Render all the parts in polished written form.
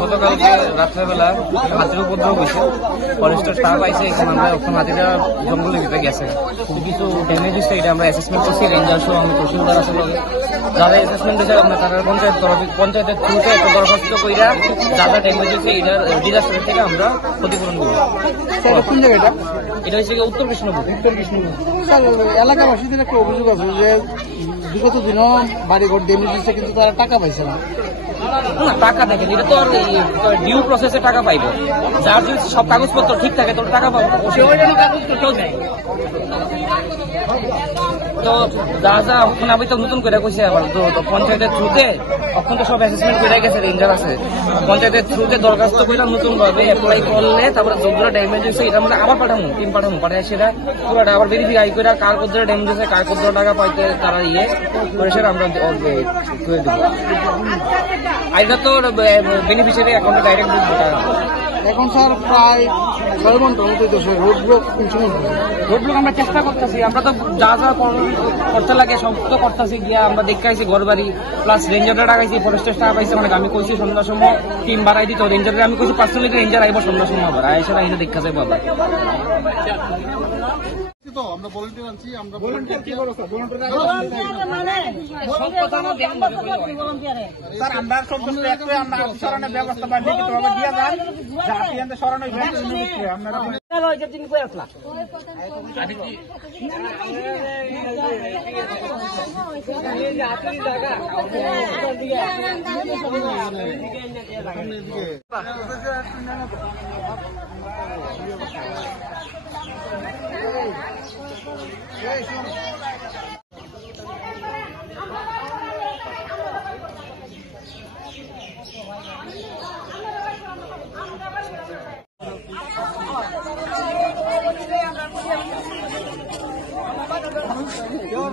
গতকালকে রাত্রেবেলা হাতির উপদ্রব হয়েছে, ফরেস্টের স্টাফ আইসে এখানে আমরা এখন হাতিরা জঙ্গলের ভিতরে গেছে, কিছু ড্যামেজ হচ্ছে এটা আমরা অ্যাসেসমেন্ট করছি, রেঞ্জার সহ আমি তহসিলদার আসলে যারা অ্যাসেসমেন্ট দিয়েছে আপনার তারা পঞ্চায়েতের থ্রুতে একটা দরখাস্ত কইরা যারা ড্যামেজ হচ্ছে এটার ডিজাস্টার থেকে আমরা ক্ষতিপূরণ করবো। কোন জায়গাটা? এটা হচ্ছে উত্তর কৃষ্ণপুর। এলাকাবাসীদের একটা অভিযোগ আছে যে বিগত দিনও বাড়িঘর ড্যামেজ হচ্ছে কিন্তু তারা টাকা পাইছে না। টাকা দেখেন, এটা তো ডিউ প্রসেসে টাকা পাইব, যার যদি সব কাগজপত্র ঠিক থাকে তো টাকা পাবো। কেউ নেই তো যা যা এখন আমি তো নতুন করে কইছি আবার তো পঞ্চায়েতের থ্রুতে এখন তো সব অ্যাসেসমেন্ট করে গেছে, রেঞ্জার আছে, পঞ্চায়েতের থ্রুতে দরখাস্ত করে নতুন ভাবে অ্যাপ্লাই করলে তারপরে যতগুলো ড্যামেজ হয়েছে এটা আমরা আবার পাঠাবো, টিম পাঠাবো, পাঠায় সেটা পুরোটা আবার ভেরিফাই করে কার কত ড্যামেজ হয়েছে, কার কত টাকা পাইতে তারা করে সেটা আমরা করে দেবো। আর এটা তো বেনিফিশিয়ারি অ্যাকাউন্টে ডাইরেক্ট এখন স্যার প্রায় 6 ঘন্টার মতো রোড ব্লক আমরা চেষ্টা করতেছি, আমরা তো যা যা করতে লাগে সব তো করতেছি, গিয়া আমরা দেখতে আইছি ঘর বাড়ি প্লাস রেঞ্জারটা ডাকাইছি, ফরেস্টের স্টাফ আইছে, মানে আমি কইছি সন্ধ্যার সময় টিম বাড়াই দিত, রেঞ্জারের আমি কইছি পার্সোনালি রেঞ্জার আইব সন্ধ্যার সময় আবার আইসা এনে দেখা যাবো আবার। আমরা ভলান্টিয়ার আনছি, আমরা আমরা সব আমরা সরানোর ব্যবস্থা বা লিখিতভাবে দিয়ে যান, সরানোর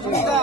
সুবিধা